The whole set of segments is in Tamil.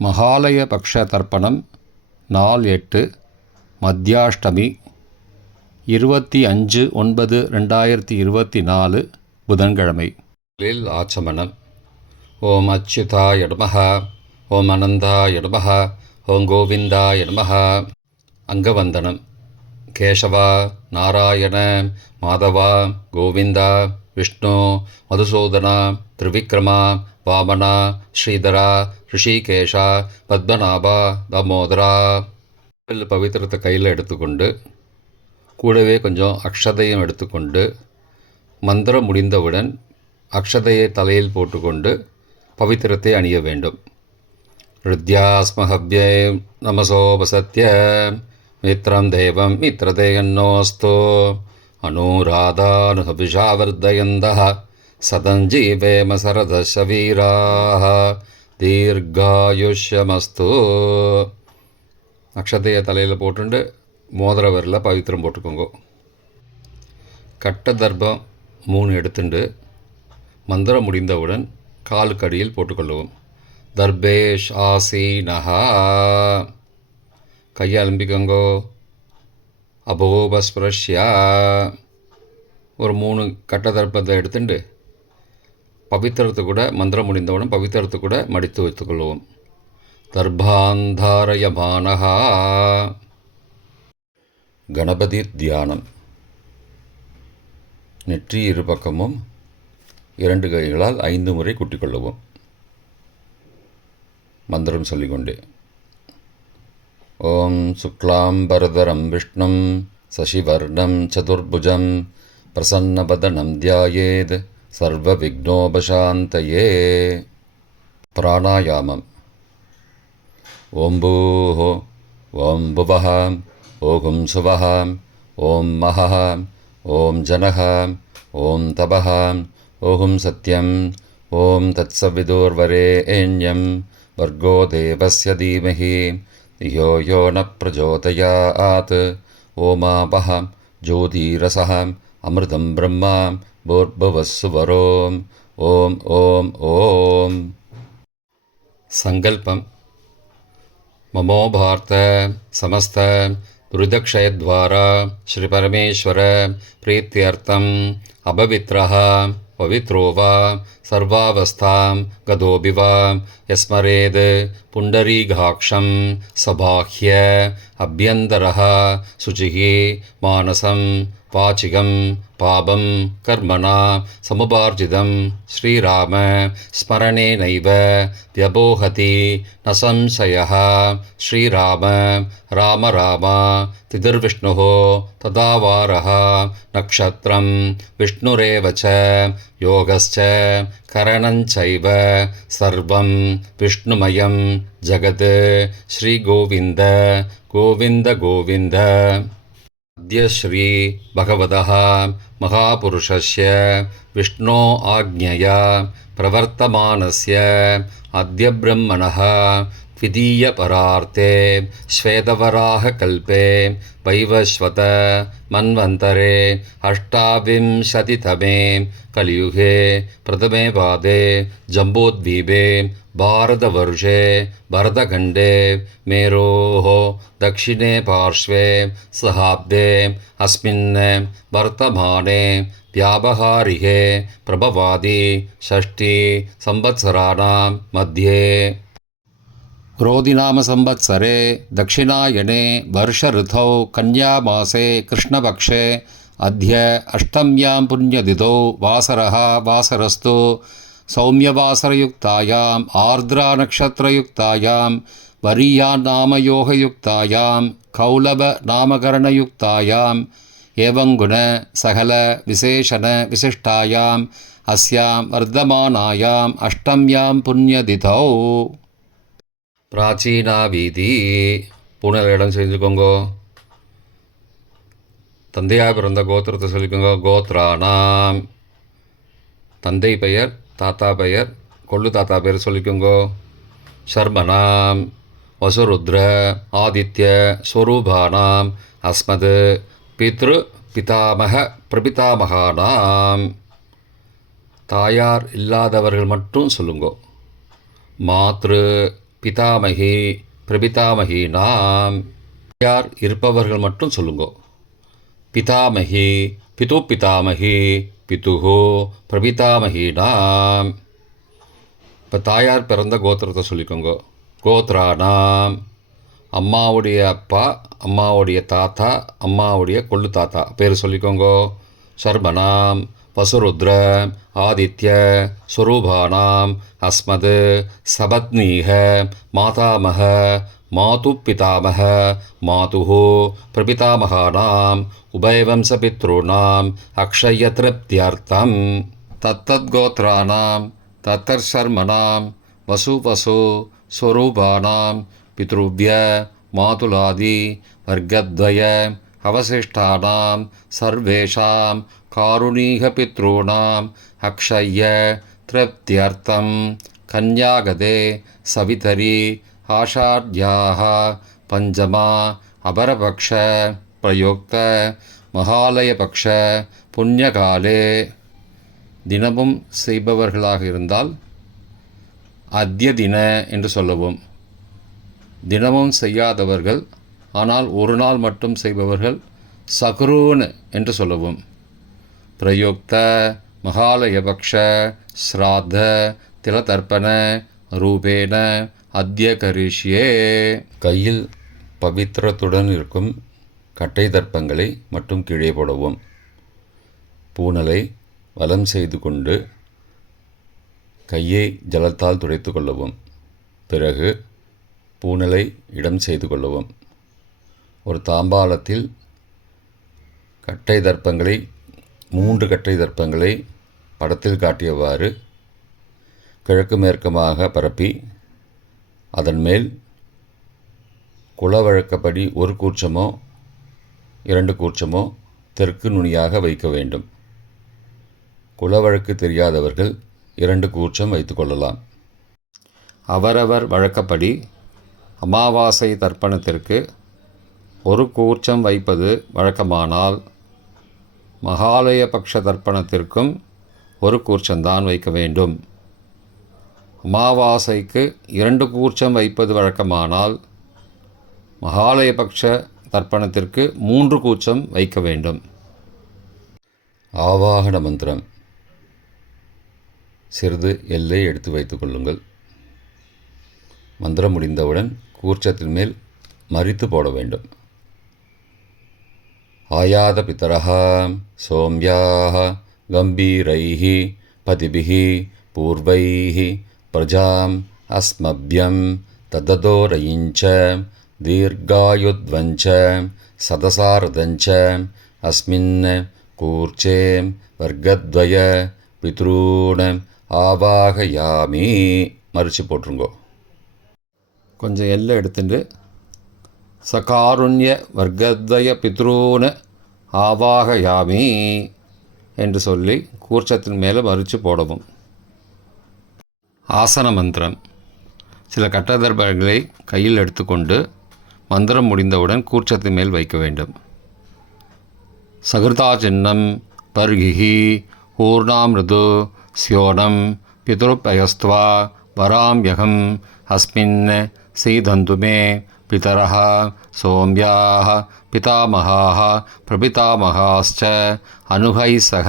மகாலய பக்ஷ தர்ப்பணம் நாள் 8 மத்தியாஷ்டமி 25/9/2024 புதன்கிழமை. ஆச்சமனம். ஓம் அச்சுதாய நமஹ, ஓம் அனந்தாய நமஹ, ஓம் கோவிந்தாய நமஹ. அங்கவந்தனம். கேசவா, நாராயண, மாதவா, கோவிந்தா, விஷ்ணு, மதுசூதனா, திரிவிக்ரமா, வாமனா, ஸ்ரீதரா, ரிஷிகேஷா, பத்மநாபா, தாமோதரா. பவித்திரத்தை கையில் எடுத்துக்கொண்டு கூடவே கொஞ்சம் அக்ஷதையும் எடுத்துக்கொண்டு மந்திரம் முடிந்தவுடன் அக்ஷதையை தலையில் போட்டுக்கொண்டு பவித்திரத்தை அணிய வேண்டும். ருத்யாஸ்மஹவ்யே நமசோபசத்ய மித்ரம் தேவம் மித்ரதேயன்னோஸ்தோ அனுராதானுஹபிஷாவர்தயந்தः சதஞ்சீவேம சரதசவீராः தீர்காயுஷ்யமஸ்து. அக்ஷதையை தலையில் போட்டுண்டு மோதிர விரல பவித்திரம் போட்டுக்கோங்க. கட்ட தர்ப்பம் 3 எடுத்துண்டு மந்திரம் முடிந்தவுடன் காலுக்கு அடியில் போட்டுக்கொள்ளவும். தர்பேஷ் ஆசீனஹா. கையை அலம்பிக்கோங்கோ. அபோபஸ்பிரஷ்யா. ஒரு 3 கட்ட தர்ப்பத்தை எடுத்துட்டு பவித்திரத்தை கூட மந்திரம் முடிந்தவுடன் பவித்திரத்தை கூட மடித்து வைத்துக்கொள்வோம். தர்பாந்தாரயமானஹா. கணபதி தியானம். நெற்றி இரு பக்கமும் 2 கைகளால் 5 முறை குட்டிக்கொள்ளவும். மந்திரம் சொல்லிக்கொண்டே. ஓம் சுக்லாம்பரதரம் விஷ்ணும் சசிவர்ணம் சதுர்புஜம் பிரசன்னபதனம் தியாயேத் சர்வ விக்னோபசாந்தயே. பிராணாயாமம். ஓம் பூஹ, ஓம் புவஹ, ஓம் சுவஹ, ஓம் மஹஹ, ஓம் ஜனஹ, ஓம் தபஹ, ஓம் சத்யம், ஓம் தத்சவிதுர்வரேண்யம் வர்கோ தேவஸ்ய தீமஹி धियो यो न प्रचोदयात्. ओमापः ज्योतिरसः अमृतं ब्रह्मा भूर्भुवस्सुवरोम्. ஓம் ஓம் ஓம். சங்கல்பம். மமோபார்த்த சமஸ்த துரிதக்ஷயத்வாரா ஸ்ரீ பரமேஸ்வர பிரீத்தியர்த்தம் அபவித்ரஹ பவித்ரோ வா சர்வாவஸ்தாம் கதோபி வா யஸ்மரேத் புண்டரீகாக்ஷம் சபாஹ்ய அப்யந்தரஹ சுச்சிः மானசம் வாச்சிகம் பாபம் கர்மணா சமுபார்ஜிதம் ஸ்ரீராம ஸ்மரணேனைவ வ்யபோஹதி ந சம்சயः. ஸ்ரீராம ராம ராம திதிர்விஷ்ணுः ததாவாரः நக்ஷத்ரம் விஷ்ணுரேவ ச யோகஸ்ச கரணஞ்சைவ சர்வம் விஷ்ணுமயம் ஜகத். ஸ்ரீகோவிந்த கோவிந்த கோவிந்த. அத்ய ஸ்ரீ பகவதः மகாபுருஷஸ்ய விஷ்ணோ ஆக்ஞயா பிரவர்த்தமானஸ்ய அத்ய பிரம்மணः द्वितीयपरार्थे श्वेतवराहकल्पे वैवस्वत मन्वन्तरे अष्टाविंशतितमे कलियुगे प्रथमे पादे जम्बूद्वीपे भारतवर्षे भरतखण्डे मेरोः दक्षिणे पार्श्वे सहाब्दे अस्मिन् वर्तमाने व्यावहारिके प्रभवादि षष्ठी संवत्सराणां मध्ये क्रोधिनाम संवत्सरे दक्षिणायने वर्षऋतौ कन्यामासे कृष्णपक्षे अद्य अष्टम्यां पुण्यतिथौ वासरः वासरस्तु सौम्यवासरयुक्तायाम् आर्द्रानक्षत्रयुक्तायां वरीयान्नामयोगयुक्तायां कौलवनामकरणयुक्तायाम् एवं गुण सकल विशेषण विशिष्टायाम् अस्यां वर्धमानायाम् अष्टम्यां पुण्यतिथौ. பிராச்சீனா வீதி. பூனல் இடம் செஞ்சுக்கோங்கோ. தந்தையாக பிறந்த கோத்திரத்தை சொல்லிக்கோங்க. கோத்ரானாம். தந்தை பெயர், தாத்தா பெயர், கொள்ளு தாத்தா பெயர் சொல்லிக்கோங்கோ. சர்மனாம் வசுருத்ர ஆதித்ய ஸ்வரூபானாம் அஸ்மத் பித்ரு பிதாமக பிரபிதாமகானாம். தாயார் இல்லாதவர்கள் மட்டும் சொல்லுங்கோ. மாத்ரு பிதாமகி பிரபிதாமகீனாம். யார் இருப்பவர்கள் மட்டும் சொல்லுங்கோ. பிதாமகி பிது பிதாமகி பிதுஹோ பிரபிதாமகீனாம். இப்போ தாயார் பிறந்த கோத்திரத்தை சொல்லிக்கோங்க. கோத்ரானாம், அம்மாவுடைய அப்பா, அம்மாவுடைய தாத்தா, அம்மாவுடைய கொள்ளு தாத்தா பேர் சொல்லிக்கோங்க. சர்மனாம் வசுருத்ர ஆதித்ய ஸ்வரூபானாம் அஸ்மத் சபத்னீக மாதாமக மாது பிதாமக மாதுஹோ பிரபிதாமகானாம் உபயவம்சபித்ருணாம் அக்ஷய திருப்தியர்த்தம். தத்தத்கோத்ரானாம் தத்தர்ஷர்மனாம் வசு ஸ்வரூபானாம் பித்ருவ்ய மாதுலாதி வர்க்கத்வய அவசிஷ்டானாம் சர்வேஷாம் காருணீகபித்ருணாம் அக்ஷய திருப்தியர்த்தம் கன்யாகதே சவிதரி ஆஷாட்யாः பஞ்சமா அபரபக்ஷ பிரயுக்த மகாலயபக்ஷ புண்ணியகாலே. தினமும் செய்பவர்களாக இருந்தால் அத்ய தின என்று சொல்லவும். தினமும் செய்யாதவர்கள் ஆனால் ஒரு நாள் மட்டும் செய்பவர்கள் சகுரூன் என்று சொல்லவும். பிரயுக்த மகாலயபக்ஷ ஸ்ராத்த திலதர்ப்பண ரூபேன அத்ய கரிஷ்யே. கையில் பவித்திரத்துடன் இருக்கும் கட்டை தர்ப்பங்களை மட்டும் கீழே போடவும். பூனலை வலம் செய்து கொண்டு கையை ஜலத்தால் துடைத்து கொள்ளவும். பிறகு பூனலை இடம் செய்து கொள்ளவும். ஒரு தாம்பாளத்தில் கட்டை தர்ப்பங்களை 3 கட்டை தர்ப்பங்களை படத்தில் காட்டியவாறு கிழக்கு மேற்கமாக பரப்பி அதன் மேல் குலவழக்கப்படி 1 கூர்ச்சமோ 2 கூர்ச்சமோ தெற்கு நுனியாக வைக்க வேண்டும். குலவழக்கு தெரியாதவர்கள் 2 கூர்ச்சம் வைத்து கொள்ளலாம். அவரவர் வழக்கப்படி அமாவாசை தர்ப்பணத்திற்கு 1 கூர்ச்சம் வைப்பது வழக்கமானால் மகாலயபக்ஷ தர்ப்பணத்திற்கும் 1 கூர்ச்சம்தான் வைக்க வேண்டும். அமாவாசைக்கு 2 கூர்ச்சம் வைப்பது வழக்கமானால் மகாலயபக்ஷ தர்ப்பணத்திற்கு 3 கூர்ச்சம் வைக்க வேண்டும். ஆவாகன மந்திரம். சிறிது எல்லை எடுத்து வைத்து கொள்ளுங்கள். மந்திரம் முடிந்தவுடன் கூர்ச்சத்தின் மேல் மரித்து போட வேண்டும். ஆயாத பிதரஹ சோம்யாஹ கம்பீரைஹி பதிபிஹி பூர்வைஹி பிரஜாம் அஸ்மப்யம் தததோரயிஞ்ச தீர்காயுத்வஞ்ச சதசாரதஞ்ச அஸ்மின் கூர்ச்சே வர்க்கத்வய பித்ரூண ஆவாகயாமி. மறித்து போட்டுருங்கோ. கொஞ்சம் எல்லை எடுத்துட்டு சகாருண்ய வர்க்கத்வய பித்ரூன ஆவாகயாமி என்று சொல்லி கூர்ச்சத்தின் மேலே மறித்து போடவும். ஆசன மந்திரம். சில கட்டதர்பங்களை கையில் எடுத்துக்கொண்டு மந்திரம் முடிந்தவுடன் கூர்ச்சத்தின் மேல் வைக்க வேண்டும். சகிருதா சின்னம் பர்கிஹி ஊர்ணாமிருது ஸ்யோனம் பிதுருப்பயஸ்துவா வராம்யகம் அஸ்மின் சீதந்துமே பிதரஹ சோம்யாஹ பிதாமகாஹ பிரபிதாமகாஸ்ச அனுகை சக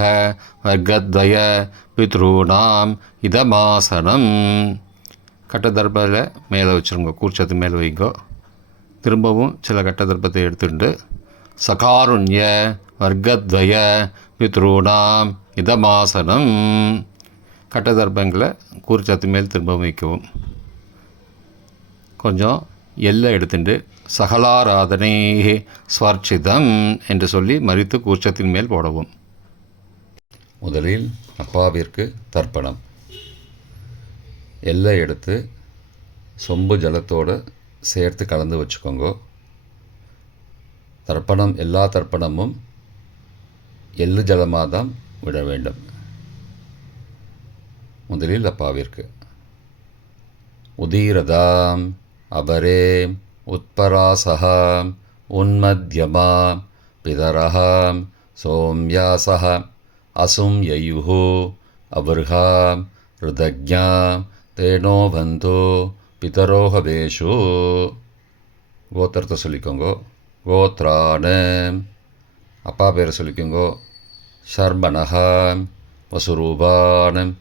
வர்க்கத்வய பித்ருணாம் இதமாசனம். கட்டதர்பத்தில் மேலே வச்சுருங்க. கூர்ச்சத்து மேலே வைங்கோ. திரும்பவும் சில கட்டதர்பத்தை எடுத்துட்டு சகாருண்ய வர்க்கத்வய பித்ருணாம் இதமாசனம். கட்டதர்பங்களை கூர்ச்சத்து மேல் திரும்பவும் வைக்கவும். கொஞ்சம் எல்லை எடுத்துட்டு சகலாராதனை ஸ்வர்ச்சிதம் என்று சொல்லி மறித்து கூர்ச்சத்தின் மேல் போடவும். முதலில் அப்பாவிற்கு தர்ப்பணம். எல்லை எடுத்து சொம்பு ஜலத்தோடு சேர்த்து கலந்து வச்சுக்கோங்க. தர்ப்பணம் எல்லா தர்ப்பணமும் எள்ளு ஜலமாக தான் விட வேண்டும். முதலில் அப்பாவிற்கு உதீரதாம் அபரே உத்பராசஹா உன்மத்யமா பிதரஹா சோம்யாசஹ அசும் யயுஹு அபர்ஹா ருதக்ஞா தேனோ பந்தோ பிதரோஹவேஷு. கோத்திரத்தை சொல்லிக்கோங்கோ. கோத்ரான. அப்பா பேரை சொல்லிக்கோங்கோ. ஷர்மணஹம் வசுரூபானம்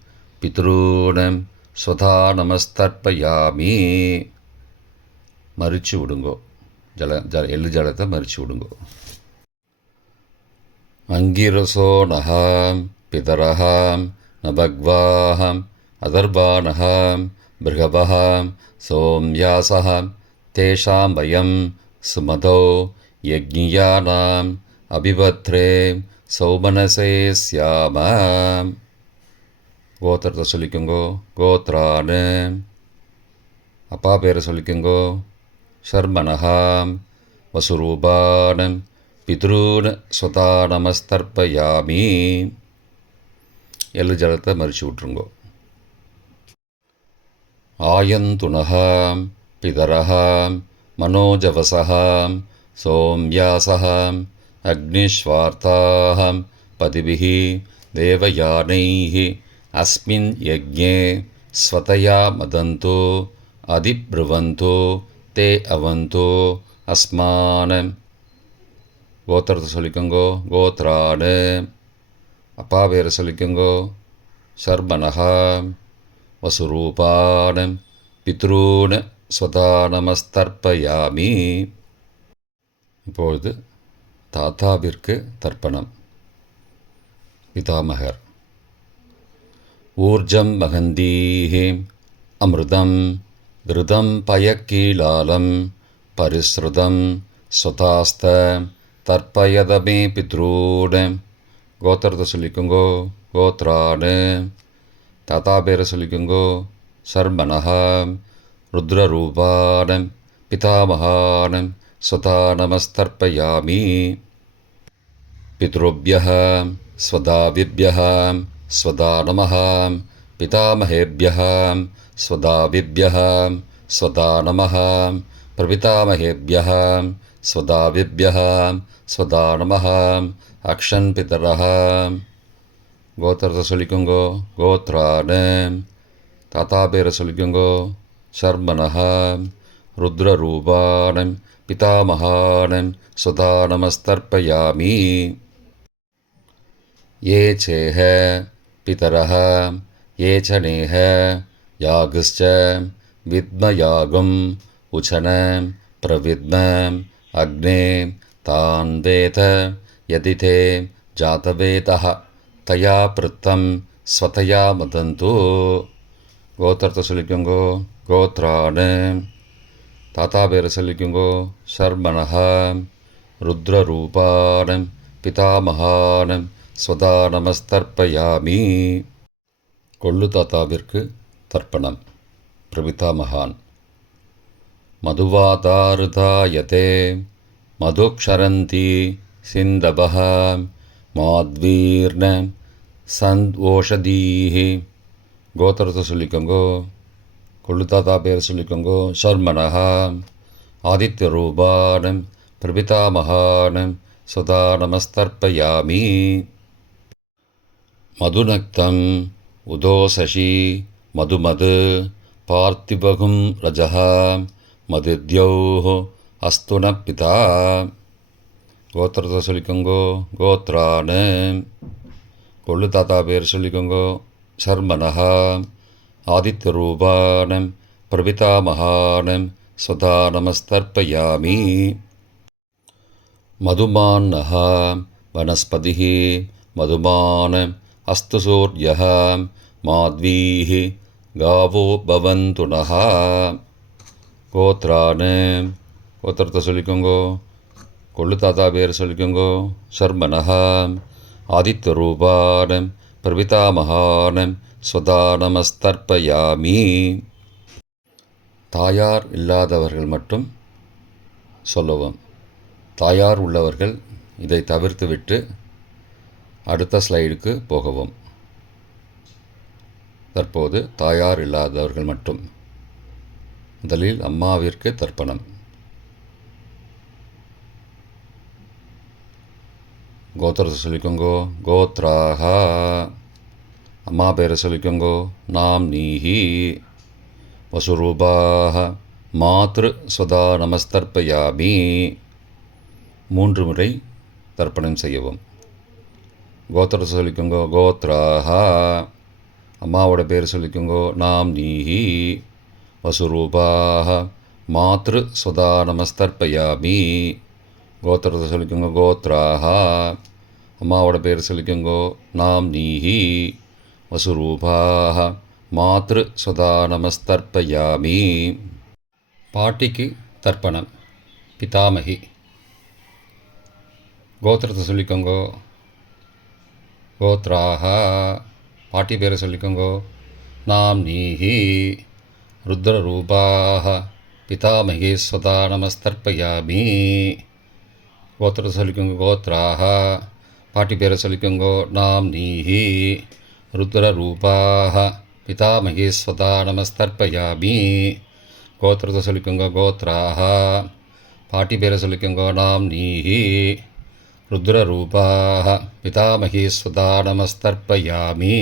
பித்ரூனம் ஸ்வதா நமஸ்தர்ப்பயாமி. மறிச்சு விடுங்கோ. எள்ளு ஜலத்தை மறிச்சு விடுங்கோ. அங்கிரசோனஹம் பிதரஹம் நபக்வாஹம் அதர்பானஹம் பிருகபஹம் சோம்யாசஹம் தேஷாம் வயம் சுமதோ யக்ஞியானாம் அபிபத்ரே சௌமனசே ஸ்யாம. கோத்திரத்தை சொல்லிக்கோங்கோ. கோத்ரானு. அப்பா பேரை சொல்லிக்கோங்கோ. ஷர்மணஹம் வசுரூபானம் பித்ரூன் ஸ்வதா நமஸ்தர்ப்பயாமி. எள்ளு ஜலத்தை மறிச்சு விட்ருங்கோ. ஆயந்துணஹம் பிதரஹம் மனோஜவசஹம் சோம்யாசஹம் அக்னிஸ்வார்த்தாஹம் பதிபிஹி தேவயானைஹி அஸ்மின் யஜ்ஞே ஸ்வதயா மதந்தோ அதிப்ருவந்தோ தே அவந்தோ அஸ்மானம். கோத்திரத்தை சொல்லிக்கோங்கோ. கோத்ரானு. அப்பா பேரை சொல்லிக்கோங்கோ. ஷர்மணஹம் வசுரூபானம் பித்ரூன் ஸ்வதா நமஸ்தர்ப்பயாமி. இப்பொழுது தாத்தாவிற்கு தர்ப்பணம். பிதாமகர். ஊர்ஜம் மகந்தீஹி அமிர்தம் கிருதம் பயக்கீலாலம் பரிஸ்ருதம் ஸ்வதாஸ்த தர்ப்பயதமே பித்ரூன். கோத்திரத்தை சொல்லிக்கோங்கோ. கோத்ரானு. தாத்தா பேரை சொல்லிக்கோங்கோ. ஷர்மணஹம் ருத்ரரூபானம் பிதாமகானம் ஸ்வதா நமஸ்தர்ப்பயாமி. பித்ருभ्यः ஸ்வதாவிभ्यः ஸ்வதா நமः. பிதாமகேभ्यः ஸ்வதாவிभ्यः ஸ்வதா நமः. பிரபிதாமகேभ्यः ஸ்வதாவிभ्यः ஸ்வதா நமः. அக்ஷன் பிதரः. கோத்திரத்தை சொல்லிக்கோங்கோ. கோத்ரானு. தாத்தா பேரை சொல்லிக்கோங்கோ. ஷர்மணஹம் ருத்ரரூபானம் பிதாமகானம் ஸ்வதா நமஸ்தர்ப்பயாமி. ये चेह पितरः ये च नेह यागश्च विद्मयागुम् उचनं प्रविद्मम् अग्ने तान् वेद यदि ते जातवेदः तया पृत्तं स्वतया मदन्तु. கோத்திரத்தை சொல்லிக்கோங்கோ. கோத்ரானு. தாத்தா பேரை சொல்லிக்கோங்கோ. ஷர்மணஹம் ருத்ரரூபானம் பிதாமகானம் ஸ்வதா நமஸ்தர்ப்பயாமி. கொள்ளு தாத்தாவிற்கு தர்ப்பணம். பிரபிதாமகான். மதுவாதாருதாயதே மதுக்ஷரந்தி சிந்தபஹ மாத்வீர்ண சந்த்வோஷதீஹி. கோத்திரத்தை சொல்லிக்கோங்கோ. கொள்ளு தாத்தா பேர் சொல்லிக்கோங்கோ. ஷர்மணஹம் ஆதித்யரூபானம் பிரபிதாமகானம் ஸ்வதா நமஸ்தர்ப்பயாமி. மதுநக்தம் உதோசசி மதுமது பார்த்திபகும் ரஜः மதித்யௌः அஸ்துன பிதா. கோத்திரத்தை சொல்லிக்கோங்கோ. கோத்ரானு. கொள்ளு தாத்தா பேர் சொல்லிக்கோங்கோ. ஷர்மணஹம் ஆதித்யரூபானம் பிரபிதாமகானம் ஸ்வதா நமஸ்தர்ப்பயாமி. மதுமான்னः வனஸ்பதிः மதுமான் அஸ்து சூர்யः மாத்வீः காவோ பவந்து நः. கோத்ரானு. கோத்திரத்தை சொல்லிக்கோங்கோ. கொள்ளு தாத்தா பேர் சொல்லிக்கோங்கோ. ஷர்மணஹம் ஆதித்யரூபானம் பிரபிதாமகானம் ஸ்வதா நமஸ்தர்ப்பயாமி. தாயார் இல்லாதவர்கள் மட்டும் சொல்லவும். தாயார் உள்ளவர்கள் இதை தவிர்த்துவிட்டு அடுத்த ஸ்லைடுக்கு போகவும். தற்போது தாயார் இல்லாதவர்கள் மட்டும். முதலில் அம்மாவிற்கு தர்ப்பணம். கோத்திரத்தை சொல்லிக்கோங்கோ. கோத்ராஹா. அம்மா பேரை சொல்லிக்கோங்கோ. நாம் நீஹி. வசுரூபாக மாத்ரு ஸ்வதா நமஸ்தர்ப்பயாமி. 3 முறை தர்ப்பணம் செய்யவும். கோத்திரத்தை சொல்லிக்கோங்க, கோத்ராஹா. அம்மாவோட பேர் சொல்லிக்கோங்க, நாம் நீஹி. வசுரூபாக மாத்ரு ஸ்வதா நமஸ்தர்ப்பயாமி. கோத்திரத்தை சொல்லிக்கோங்க, கோத்ராஹா. அம்மாவோட பேர் சொல்லிக்கோங்க, நாம் நீஹி. வசுரூபாக மாத்ரு ஸ்வதா நமஸ்தர்ப்பயாமி. பாட்டிக்கு தர்ப்பணம். பிதாமகி. கோத்திரத்தை சொல்லிக்கோங்க, கோத்ராஹா. பாட்டி பேரை சொல்லிக்கோங்க, நாம் நீஹி. ருத்ரரூபாக பிதாமகி ஸ்வதா நமஸ்தர்ப்பயாமி. கோத்திரத்தை சொல்லிக்கோங்க, கோத்ராஹா. பாட்டி பேரை சொல்லிக்கோங்க, நாம் நீஹி. ருத்ரரூபாக பிதாமகி ஸ்வதா நமஸ்தர்ப்பயாமி. கோத்திரத்தை சொல்லிக்கோங்க, கோத்ராஹா. பாட்டி பேரை சொல்லிக்கோங்க, நாம் நீஹி. ருத்ரரூபாக பிதாமகி ஸ்வதா நமஸ்தர்ப்பயாமி.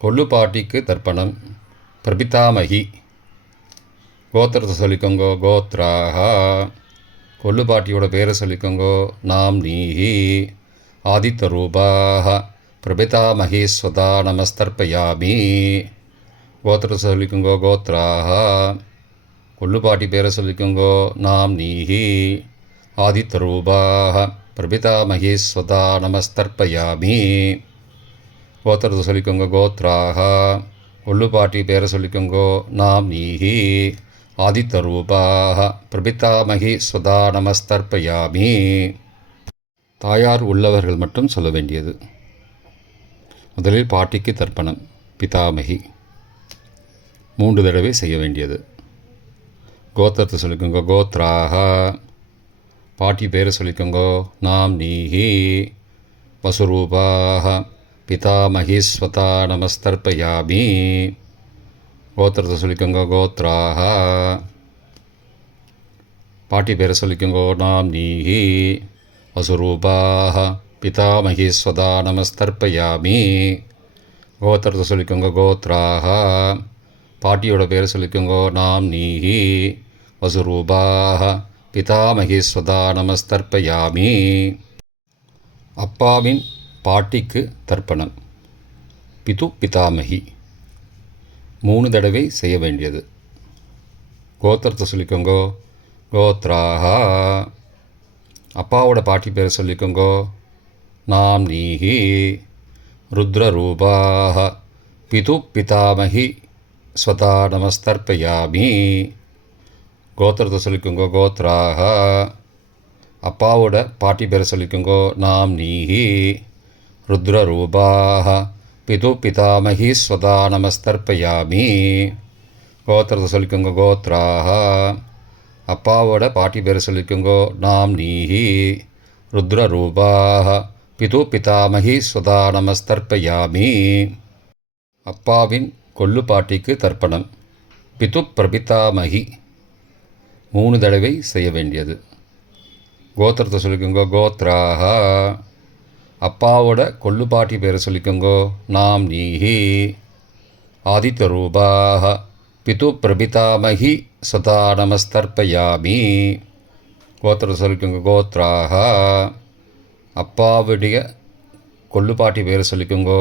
கொள்ளு பாட்டிக்கு தர்ப்பணம். பிரபிதாமகி. கோத்திரத்தை சொல்லிக்கோங்க, கோத்ராஹா. கொள்ளு பாட்டியோட பேரை சொல்லிக்கோங்க, நாம் நீஹி. ஆதித்யரூபாக பிரபிதாமகி ஸ்வதா நமஸ்தர்ப்பயாமி. கோத்திரத்தை சொல்லிக்கோங்க, கோத்ராஹா. கொள்ளு பாட்டி பேரை சொல்லிக்கோங்க, நாம் நீஹி. ஆதித்யரூபாக பிரபிதாமகி ஸ்வதா நமஸ்தர்ப்பயாமி. கோத்திரத்தை சொல்லிக்கோங்க, கோத்ராஹா. கொள்ளு பாட்டி பேரை சொல்லிக்கோங்க, நாம் நீஹி. ஆதித்யரூபாக பிரபிதாமகி ஸ்வதா நமஸ்தர்ப்பயாமி. தாயார் உள்ளவர்கள் மட்டும் சொல்ல வேண்டியது. முதலில் பாட்டிக்கு தர்ப்பணம். பிதாமகி 3 தடவை செய்ய வேண்டியது. கோத்திரத்தை சொல்லிக்கோங்க, கோத்ராஹா. பாட்டி பேரை சொல்லிக்கோங்க, நாம் நீஹி. வசுரூபாக பிதாமகி ஸ்வதா நமஸ்தர்ப்பயாமி. கோத்திரத்தை சொல்லிக்கோங்க, கோத்ராஹா. பாட்டி பேரை சொல்லிக்கோங்க, நாம் நீஹி. வசுரூபாக பிதாமகி ஸ்வதா நமஸ்தர்ப்பயாமி. கோத்திரத்தை சொல்லிக்கோங்க, கோத்ராஹா. பாட்டியோட பேரை சொல்லிக்கோங்க, நாம் நீஹி. வசுரூபாக பிதாமகி ஸ்வதா நமஸ்தர்ப்பயாமி. அப்பாவின் பாட்டிக்கு தர்ப்பணம். பிது பிதாமகி 3 தடவை செய்ய வேண்டியது. கோத்திரத்தை சொல்லிக்கோங்க, கோத்ராஹா. அப்பாவோட பாட்டி பேரை சொல்லிக்கோங்க, நாம் நீஹி. ருத்ரரூபாக பிது பிதாமகி ஸ்வதா நமஸ்தர்ப்பயாமி. கோத்திரத்தை சொல்லிக்கோங்க, கோத்ராஹா. அப்பாவோட பாட்டி பேரை சொல்லிக்கோங்க, நாம் நீஹி. ருத்ரரூபாக பிது பிதாமகி ஸ்வதா நமஸ்தர்ப்பயாமி. கோத்திரத்தை சொல்லிக்கோங்க, கோத்ராஹா. அப்பாவோட பாட்டி பேரை சொல்லிக்கோங்க, நாம் நீஹி. ருத்ரரூபாக பிது பிதாமகி ஸ்வதா நமஸ்தர்ப்பயாமி. அப்பாவின் கொள்ளு பாட்டிக்கு தர்ப்பணம். பிது பிரபிதாமகி 3 தடவை செய்ய வேண்டியது. கோத்திரத்தை சொல்லிக்கோங்க, கோத்ராஹா. அப்பாவோட கொள்ளு பாட்டி பேரை சொல்லிக்கோங்க, நாம் நீஹி. ஆதித்யரூபாக பிது பிரபிதாமகி ஸ்வதா நமஸ்தர்ப்பயாமி. கோத்திரத்தை சொல்லிக்கோங்க, கோத்ராஹா. அப்பாவுடைய கொள்ளு பாட்டி பேரை சொல்லிக்கோங்க,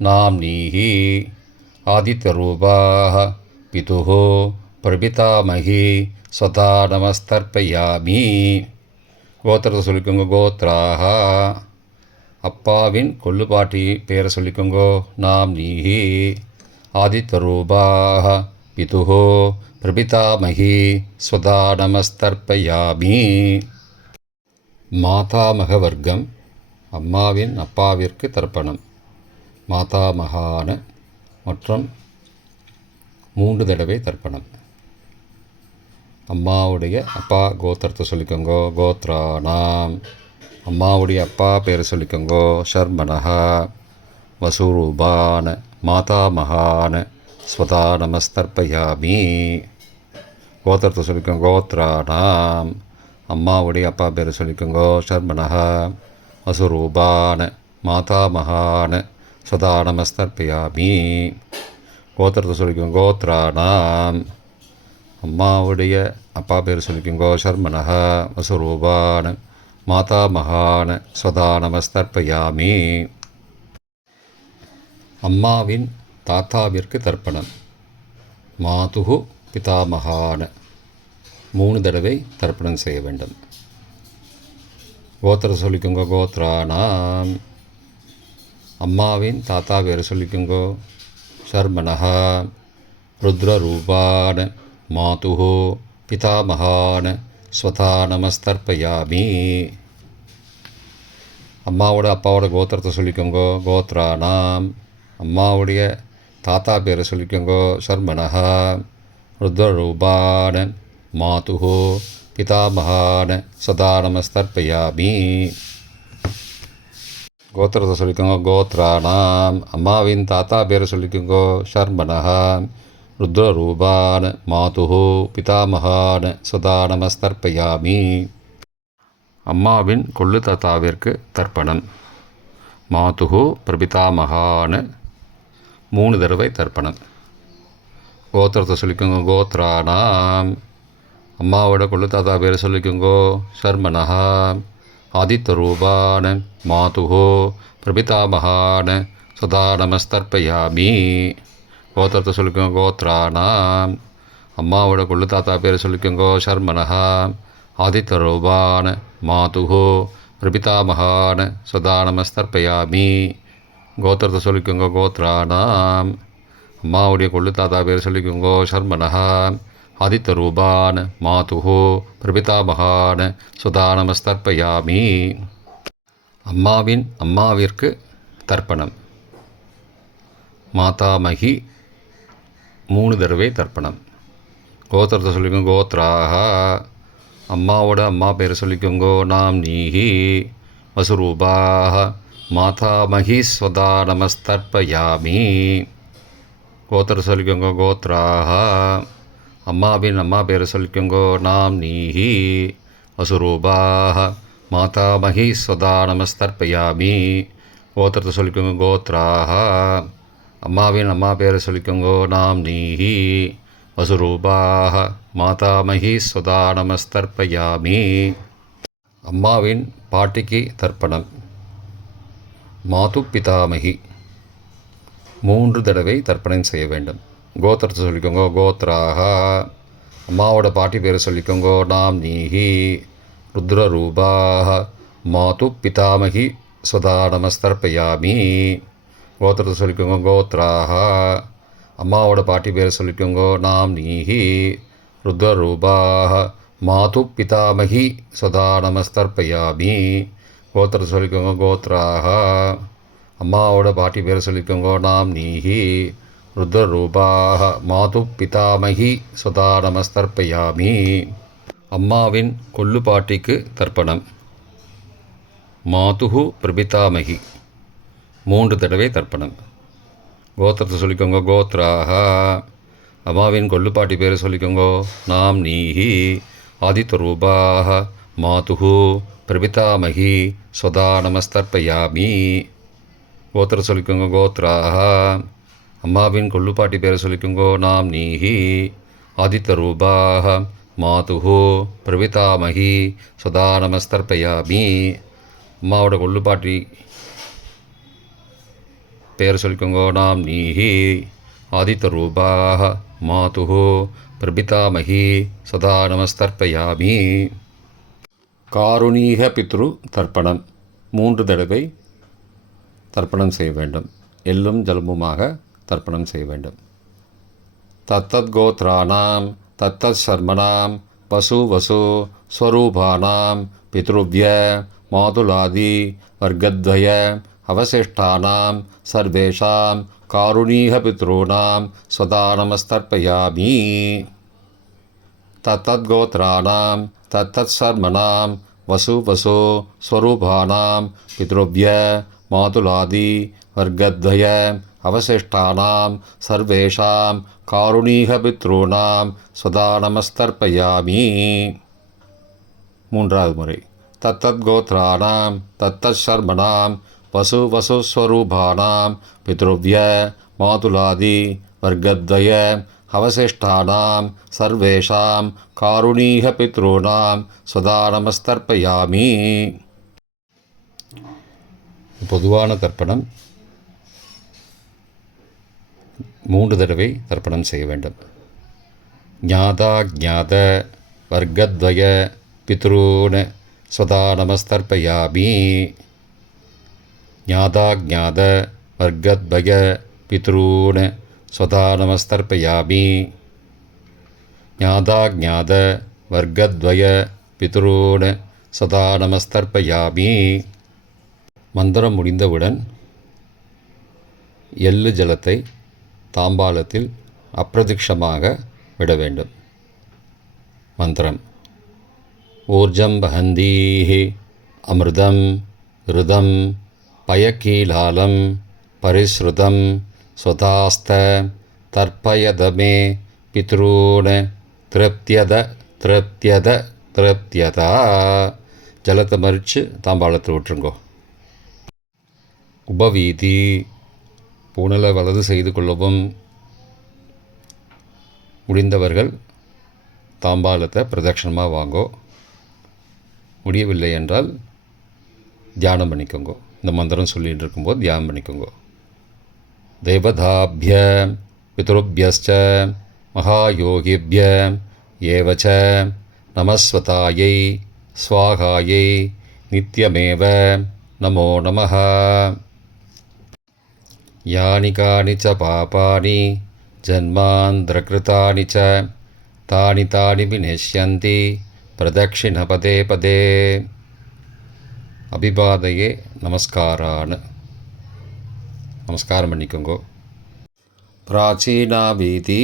நாம் நீஹி. ஆதித்யரூபாக பிதுஹோ பிரபிதாமகி ஸ்வதா நமஸ்தர்ப்பயாமி. கோத்திரத்தை சொல்லிக்கோங்க, கோத்ராஹா. அப்பாவின் கொள்ளு பாட்டி பேரை சொல்லிக்கோங்க, நாம் நீஹி. ஆதித்யரூபாக பிதுஹோ பிரபிதாமகி ஸ்வதா நமஸ்தர்ப்பயாமி. மாதாமக வர்க்கம். அம்மாவின் அப்பாவிற்கு தர்ப்பணம். மாதாமகான மற்றும் 3 தடவை தர்ப்பணம். அம்மாவுடைய அப்பா கோத்திரத்தை சொல்லிக்கோங்க, கோத்ராணாம். அம்மாவுடைய அப்பா பேரை சொல்லிக்கோங்க, ஷர்மனஹா. வசுரூபான மாதாமகான ஸ்வதா நமஸ்தர்ப்பயாமி. கோத்திரத்தை சொல்லிக்கோங்க, கோத்ராணாம். அம்மாவுடைய அப்பா பேரை சொல்லிக்கோங்க, ஷர்மனஹா. வசுரூபான மாதாமகான ஸ்வதா நமஸ்தர்ப்பயாமி. கோத்திரத்தை சொல்லிக்கோங்க. கோத்ராணாம். அம்மாவுடைய அப்பா பேர் சொல்லிக்கோங்க. சர்மனஹ வசுரூபான் மாதா மகான் ஸ்வதா நமஸ்தர்ப்பயாமி. அம்மாவின் தாத்தாவிற்கு தர்ப்பணம். மாதுகு பிதாமகான் 3 தடவை தர்ப்பணம் செய்ய வேண்டும். கோத்திரத்தை சொல்லிக்கோங்க. கோத்ராணாம். அம்மாவின் தாத்தா பேர் சொல்லிக்கோங்க. சர்மனஹ ருத்ரரூபான் மாதுகு பிதாமகான் ஸ்வதா நமஸ்தர்ப்பயாமி. அம்மாவோட அப்பாவோட கோத்திரத்தை சொல்லிக்கோங்க. கோத்ராணாம். அம்மாவுடைய தாத்தா பேரை சொல்லிக்கோங்க. சர்மனஹ ருத்ரரூபான் மாதுகு பிதாமகான் ஸ்வதா நமஸ்தர்ப்பயாமி. கோத்திரத்தை சொல்லிக்கோங்க. கோத்ராணாம். அம்மாவின் தாத்தா பேரை சொல்லிக்கோங்க. சர்மனஹ ருத்ரரூபான் மாதுகு பிதாமகான் ஸ்வதா நமஸ்தர்ப்பயாமி. அம்மாவின் கொள்ளு தாத்தாவிற்கு தர்ப்பணம். மாதுகு பிரபிதாமகான் 3 தடவை தர்ப்பணம். கோத்திரத்தை சொல்லிக்கோங்க. கோத்ராணாம். அம்மாவோட கொள்ளு தாத்தா பேர் சொல்லிக்கோங்க. சர்மனஹ ஆதித்யரூபான் மாதுகு பிரபிதாமகான் ஸ்வதா நமஸ்தர்ப்பயாமி. கோத்திரத்தை சொல்லிக்கோங்க. கோத்ராணாம். அம்மாவோட கொள்ளு தாத்தா பேர் சொல்லிக்கோங்க. சர்மனஹ ஆதித்யரூபான் மாதுகு பிரபிதாமகான் ஸ்வதா நமஸ்தர்ப்பயாமி. கோத்திரத்தை சொல்லிக்கோங்க. கோத்ராணாம். அம்மாவுடைய கொள்ளு தாத்தா பேர் சொல்லிக்கோங்க. சர்மனஹ ஆதித்யரூபான் மாதுகு பிரபிதாமகான் ஸ்வதா நமஸ்தர்ப்பயாமி. அம்மாவின் அம்மாவிற்கு தர்ப்பணம். மாதாமகி 3 தடவை தர்ப்பணம். கோத்திரத்தை சொல்லிக்கோங்க. கோத்ராஹ. அம்மாவோட அம்மா பேர் சொல்லிக்கோங்க. நாம்னீஹி வசுரூபாஹ மாதாமகி ஸ்வதா நமஸ்தர்ப்பயாமி. கோத்திரத்தை சொல்லிக்கோங்க. கோத்ராஹ. அம்மாவின் அம்மா பேர் சொல்லிக்கோங்க. நாம்னீஹி வசுரூபாஹ மாதாமகி ஸ்வதா நமஸ்தர்ப்பயாமி. கோத்திரத்தை சொல்லிக்கோங்க. கோத்ராஹ. அம்மாவின் அம்மா பேர் சொல்லிக்கோங்க. நாம்னீஹி வசுரூபாஹ மாதாமகி ஸ்வதா நமஸ்தர்ப்பயாமி. அம்மாவின் பாட்டிக்கு தர்ப்பணம். மாது பிதாமகி 3 தடவை தர்ப்பணம் செய்ய வேண்டும். கோத்திரத்தை சொல்லிக்கோங்க. கோத்ராஹ. அம்மாவோட பாட்டி பேர் சொல்லிக்கோங்க. நாம்னீஹி ருத்ரரூபாஹ மாது பிதாமகி ஸ்வதா நமஸ்தர்ப்பயாமி. கோத்திரத்தை சொல்லிக்கோங்க. கோத்ராஹ. அம்மாவோட பாட்டி பேர் சொல்லிக்கோங்க. நாம்னீஹி ருத்ரரூபாஹ மாது பிதாமகி ஸ்வதா நமஸ்தர்ப்பயாமி. கோத்திரத்தை சொல்லிக்கோங்க. கோத்ராஹ. அம்மாவோட பாட்டி பேர் சொல்லிக்கோங்க. நாம்னீஹி ருத்ரரூபாஹ மாது பிதாமகி ஸ்வதா நமஸ்தர்ப்பயாமி. அம்மாவின் கொள்ளு பாட்டிக்கு தர்ப்பணம். மாதுகு பிரபிதாமகி 3 தடவை தர்ப்பணம். கோத்திரத்தை சொல்லிக்கோங்க. கோத்ராஹ. அம்மாவின் கொள்ளுப்பாட்டி பேர் சொல்லிக்கோங்க. நாம்னீஹி ஆதித்யரூபாஹ மாதுகு பிரபிதாமகி ஸ்வதா நமஸ்தர்ப்பயாமி. கோத்திரம் சொல்லிக்கோங்க. கோத்ராஹ. அம்மாவின் கொள்ளுப்பாட்டி பேர் சொல்லிக்கோங்க. நாம்னீஹி ஆதித்யரூபாஹ மாதுகு பிரபிதாமகி ஸ்வதா நமஸ்தர்ப்பயாமி. அம்மாவோட கொள்ளுப்பாட்டி பேர் சொல்லிக்கோங்க. நாம்னீஹி ஆதித்யரூபாஹ மாதுகு பிரபிதாமகி ஸ்வதா நமஸ்தர்ப்பயாமி. காருணீக பித்ரு தர்ப்பணம் 3 தடவை தர்ப்பணம் செய்ய வேண்டும். எள்ளும் ஜலமுமாக தர்ப்பணம் செய்ய வேண்டும். தத்தத் கோத்ராணாம் தத்தத் சர்மணாம் வசு வசு ஸ்வரூபானாம் பித்ருவ்ய மாதுலாதி வர்க்கத்வய அவசிஷ்டானாம் சர்வேஷாம் காருணீக பித்ருணாம் ஸ்வதா நமஸ்தர்ப்பயாமி. தத்தத் கோத்ராணாம் தத்தத் சர்மணாம் வசு வசு ஸ்வரூபானாம் பித்ருவ்ய மாதுலாதி வர்க்கத்வய அவசிஷ்டானாம் சர்வேஷாம் காருணீக பித்ருணாம் ஸ்வதா நமஸ்தர்ப்பயாமி. 3வது முறை. தத்தத் கோத்ராணாம் தத்தத் சர்மணாம் வசு வசு ஸ்வரூபானாம் பித்ருவ்ய மாதுலாதி வர்க்கத்வய அவசிஷ்டானாம் சர்வேஷாம் காருணீக பித்ருணாம் சதா நமஸ்தர்ப்பயாமி. பொதுவான தர்ப்பணம் 3 தடவை தர்ப்பணம் செய்ய வேண்டும். ஞாதா ஜாத வர்க்கத்வய பித்ருன் சதா நமஸ்தர்ப்பயாமி. ஞாதா ஜாத வர்க்கத்வய பித்ருன் சதா நமஸ்தர்ப்பயாமி. ஞாதா ஜாத வர்க்கத்வய பித்ருன் சதா நமஸ்தர்ப்பயாமி. மந்திரம் முடிந்தவுடன் எள்ளு ஜலத்தை தாம்பாலத்தில் அப்பிரதிக்ஷமாக விட வேண்டும். மந்திரம்: ஊர்ஜம் வஹந்தீஹி அமிர்தம் ருதம் பயக்கீலாலம் பரிஸ்ருதம் ஸ்வதாஸ்த தர்ப்பயதமே பித்ரூன் திருப்தியத திருப்தியத திருப்தியதா. ஜலத்தை மறித்து தாம்பாளத்தில் விட்டுருங்கோ. உபவீதி: பூணலை வலது செய்து கொள்ளவும். முடிந்தவர்கள் தாம்பாலத்தை பிரதட்சணமாக வாங்கோ. முடியவில்லை என்றால் தியானம் பண்ணிக்கோங்க. இந்த மந்திரம் சொல்லிகிட்டு இருக்கும்போது தியானம் பண்ணிக்கோங்க. தேவதாபிய பித்ருபியஸ்ச மகாயோகிபிய ஏவச்ச நமஸ்வதாயை ஸ்வாகாயை நித்யமேவ நமோ நமः. யானி கானி ச பாபானி ஜன்மாந்திரகிருதானி ச தானி தானி விநஷ்யந்தி பிரதக்ஷிண பதே பதே. அபிபாதையே நமஸ்காரான். நமஸ்காரம் பண்ணிக்கோங்கோ. பிராச்சீனா வீதி: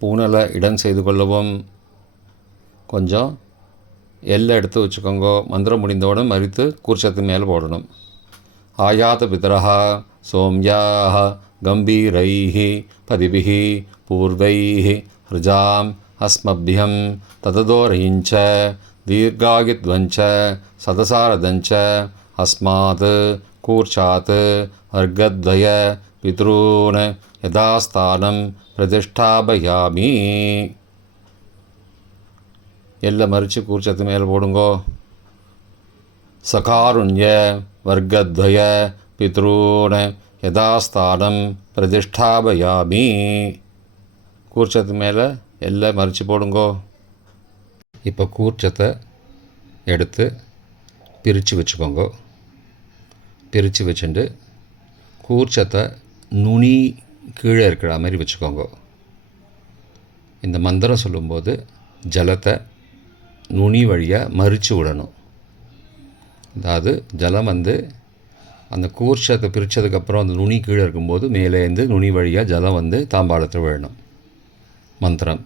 பூனலை இடம் செய்து கொள்ளவும். கொஞ்சம் எல்லை எடுத்து வச்சுக்கோங்கோ. மந்திரம் முடிந்தவுடன் மறித்து கூர்ச்சத்து மேலே போடணும். ஆயாத பிதரஹா சோம்யாஹ கம்பீரைஹி பதிபிஹி பூர்வைஹி ருஜாம் அஸ்மபியம் தததோரயிஞ்ச தீர்காகித்வஞ்ச சதசாரதஞ்ச அஸ்மாத் கூர்ச்சாத் வர்க்கத்வய பித்ரூன் யதாஸ்தானம் பிரதிஷ்டாபயாமி. எல்லாம் மறித்து கூர்ச்சத்து மேலே போடுங்கோ. சகாருண்ய வர்க்கத்வய பித்ரூன் யதாஸ்தானம் பிரதிஷ்டாபயாமி. கூர்ச்சத்து மேலே எல்லாம் மறித்து போடுங்கோ. இப்போ கூர்ச்சத்தை எடுத்து பிரித்து வச்சுக்கோங்க. பிரித்து வச்சுட்டு கூர்ச்சத்தை நுனி கீழே இருக்கிற மாதிரி வச்சுக்கோங்க. இந்த மந்திரம் சொல்லும்போது ஜலத்தை நுனி வழியாக மறித்து விடணும். அதாவது ஜலம் அந்த கூர்ச்சத்தை பிரித்ததுக்கப்புறம் அந்த நுனி கீழே இருக்கும்போது மேலேருந்து நுனி வழியாக ஜலம் தாம்பாளத்தில் விழணும். மந்திரம்: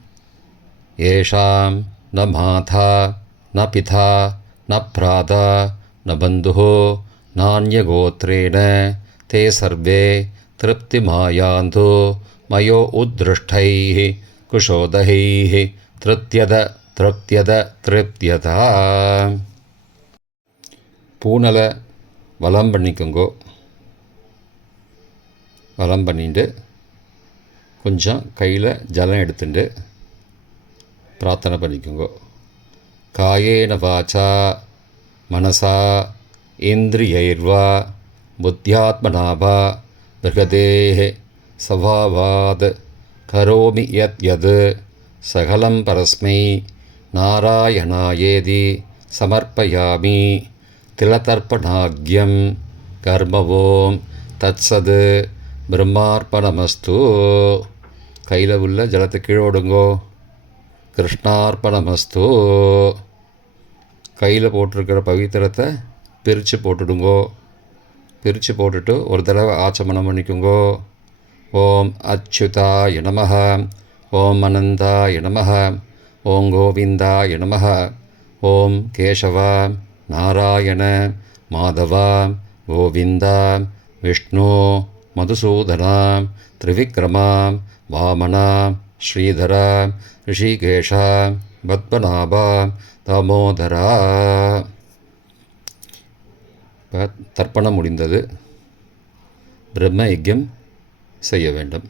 ஏஷாம் ந மாதா ந பிதா ந பிராதா ந பந்து நானியகோத்ரேண தே சர்வே திருப்திமாயாந்து மயோ உத்ருஷ்டைः குஷோதகைः திருப்தியத திருப்தியத திருப்தியதா. பூனலை வலம் பண்ணிக்கோங்கோ. வலம் பண்ணிட்டு கொஞ்சம் கையில் ஜலம் எடுத்துட்டு பிரார்த்தனை பண்ணிக்கோங்கோ. காயேன வாச்சா மனசா இந்திரியைர்வா புத்தியாத்மனாவா பிருகதேஹ சபாவாத் கரோமி யத் யத் சகலம் பரஸ்மை நாராயணாயேதி சமர்ப்பயாமி. திலதர்ப்பணாக்யம் கர்மவோம் தத்சத் பிரம்மார்ப்பணமஸ்து. கையில் உள்ள ஜலத்தை கீழோடுங்கோ. கிருஷ்ணார்ப்பணமஸ்து. கையில் போட்டிருக்கிற பவித்திரத்தை பிரித்து போட்டுடுங்கோ. பிரித்து போட்டுட்டு ஒரு தடவை ஆச்சமனம் பண்ணிக்கோங்கோ. ஓம் அச்சுதாய நமஹ, ஓம் அனந்தாய நமஹ, ஓம் கோவிந்தாய நமஹ, ஓம் கேசவ நாராயண மாதவ கோவிந்த விஷ்ணு மதுசூதன திரிவிக்ரம வாமன ஸ்ரீதர ரிஷிகேஷ பத்மநாப தாமோதரா. இப்போ தர்ப்பணம் முடிந்தது. பிரம்ம யஜ்யம் செய்ய வேண்டும்.